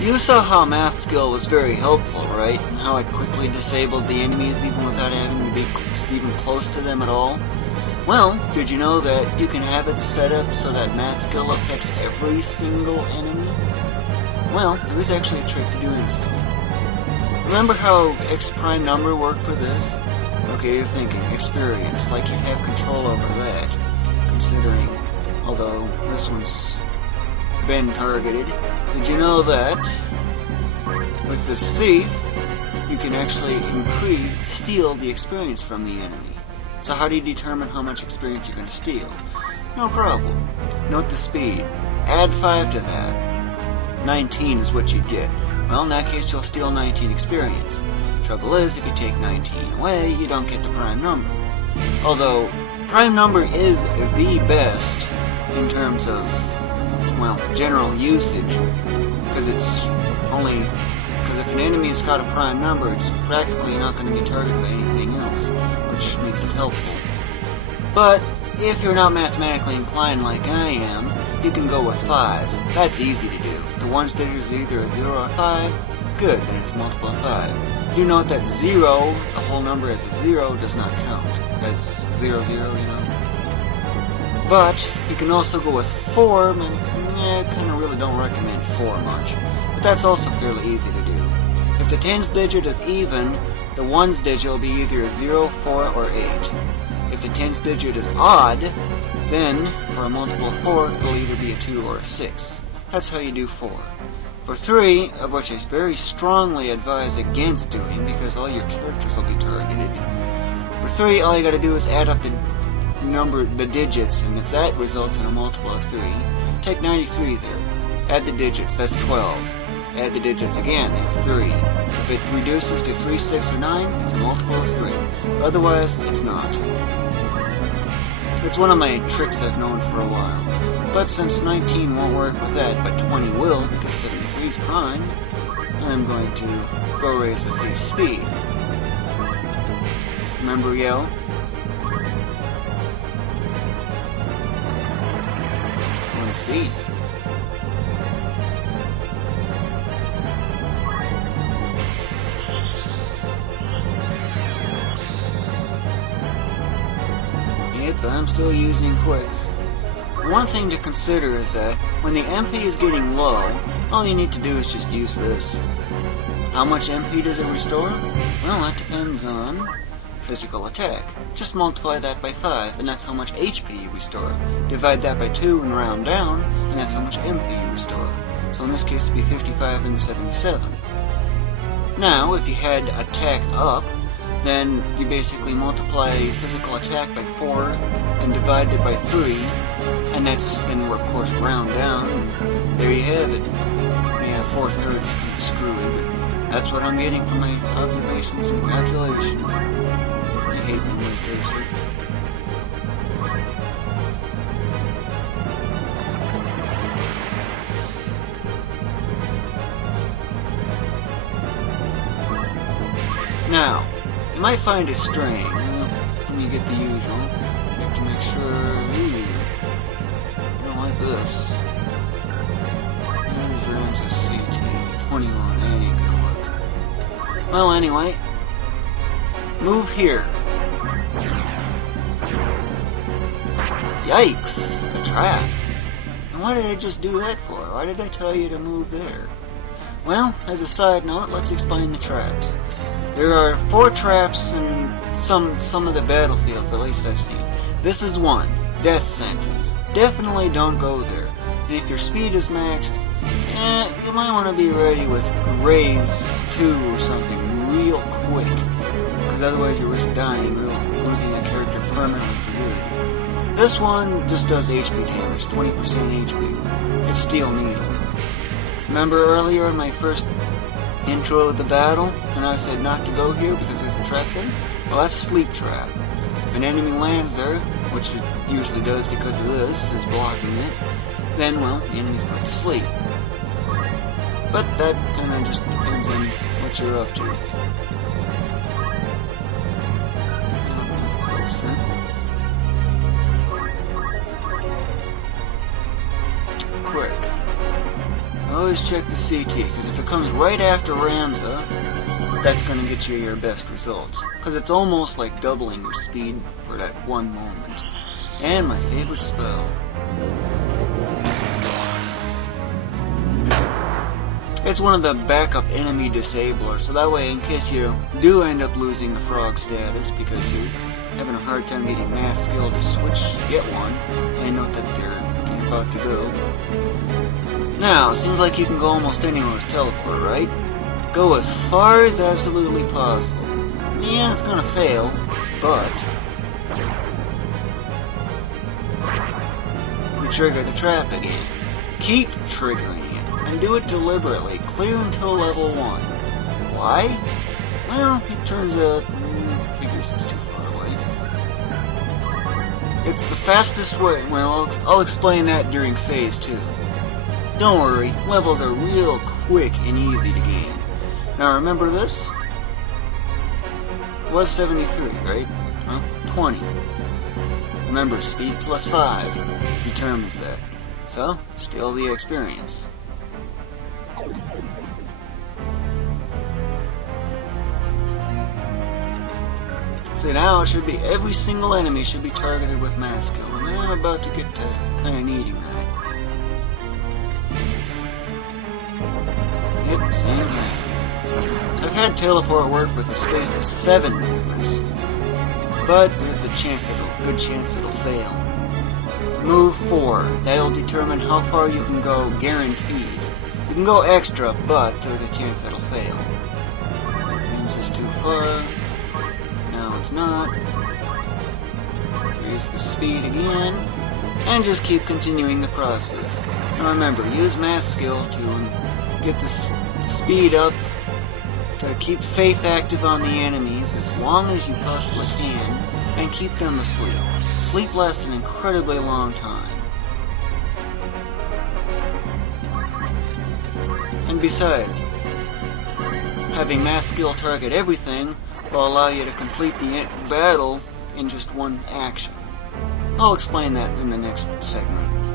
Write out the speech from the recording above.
You saw how math skill was very helpful, right? And how it quickly disabled the enemies even without having to be even close to them at all? Well, did you know that you can have it set up so that math skill affects every single enemy? Well, there is actually a trick to doing so. Remember how X prime number worked for this? Okay, you're thinking, experience, like you have control over that, considering, although this one's been targeted. Did you know that with this thief, you can actually steal the experience from the enemy? So how do you determine how much experience you're going to steal? No problem. Note the speed. Add 5 to that. 19 is what you get. Well, in that case, you'll steal 19 experience. Trouble is, if you take 19 away, you don't get the prime number. Although, prime number is the best in terms of, well, general usage, because if an enemy's got a prime number, it's practically not going to be targeted by anything else, which makes it helpful. But if you're not mathematically inclined like I am, you can go with 5. That's easy to do. The ones that is either a 0 or 5, good, then it's multiple of 5. Do note that 0, a whole number as a 0, does not count. That's 0, 0, you know. But you can also go with 4, and I kind of really don't recommend 4 much. But that's also fairly easy to do. If the tens digit is even, the ones digit will be either a 0, 4, or 8. If the tens digit is odd, then for a multiple of 4, it will either be a 2 or a 6. That's how you do 4. For 3, of which I very strongly advise against doing, because all your characters will be targeted. For 3, all you gotta do is add up the digits, and if that results in a multiple of 3, take 93 there. Add the digits, that's 12. Add the digits again, that's 3. If it reduces to 3, 6, or 9, it's a multiple of 3. Otherwise, it's not. It's one of my tricks I've known for a while. But since 19 won't work with that, but 20 will, because 73 is prime, I'm going to go raise the thief's speed. Remember yell? One speed. Yep, but I'm still using quick. One thing to consider is that when the MP is getting low, all you need to do is just use this. How much MP does it restore? Well, that depends on physical attack. Just multiply that by 5, and that's how much HP you restore. Divide that by 2 and round down, and that's how much MP you restore. So in this case, it'd be 55 and 77. Now, if you had attack up, then you basically multiply physical attack by 4 and divide it by 3, and that's then of course round down, and there you have it. Yeah, 4/3 is kind of screwy, but that's what I'm getting from my observations and calculations. I hate memory cursor. Now, you might find it strange when you get the usual. You have to make sure you don't like this. User into CT 21. That ain't gonna work. Well, anyway, move here. Yikes! A trap. And why did I just do that for? Why did I tell you to move there? Well, as a side note, let's explain the traps. There are 4 traps in some of the battlefields, at least I've seen. This is one. Death sentence. Definitely don't go there. And if your speed is maxed, you might want to be ready with raise 2 or something real quick. Because otherwise you risk dying or losing a character permanently for good. This one just does HP damage, 20% HP. It's Steel Needle. Remember earlier in my first intro of the battle, and I said not to go here because there's a trap there? Well, that's Sleep Trap. If an enemy lands there, which it usually does because of this, is blocking it, then, well, the enemy's put to sleep. But that kind of just depends on what you're up to. Closer. Quick. Oh always check the CT, because if it comes right after Ramza, that's going to get you your best results. Because it's almost like doubling your speed for that one moment. And my favorite spell. It's one of the backup enemy disablers, so that way in case you do end up losing the frog status because you're having a hard time getting math skill to switch, get one, and note that you're about to go. Now, it seems like you can go almost anywhere with teleport, right? Go as far as absolutely possible. Yeah, it's gonna fail, but we trigger the trap again. Keep triggering it, and do it deliberately, clear until level 1. Why? Well, it turns out, figures it's too far away. It's the fastest way. Well, I'll explain that during phase 2. Don't worry, levels are real quick and easy to gain. Now remember this? It was 73, right? Huh? 20. Remember, speed plus 5 determines that. So, still the experience. See, now it should be every single enemy should be targeted with mass skill, and I'm about to get to kind of needing that. Yep, same thing. I've had teleport work with a space of 7 movements, but there's a good chance it'll fail. Move 4. That'll determine how far you can go, guaranteed. You can go extra, but there's a chance it'll fail. Games is too far. No, it's not. Here's the speed again, and just keep continuing the process. Now remember, use math skill to get the speed up to keep faith active on the enemies as long as you possibly can, and keep them asleep. Sleep lasts an incredibly long time. And besides, having mass skill target everything will allow you to complete the battle in just one action. I'll explain that in the next segment.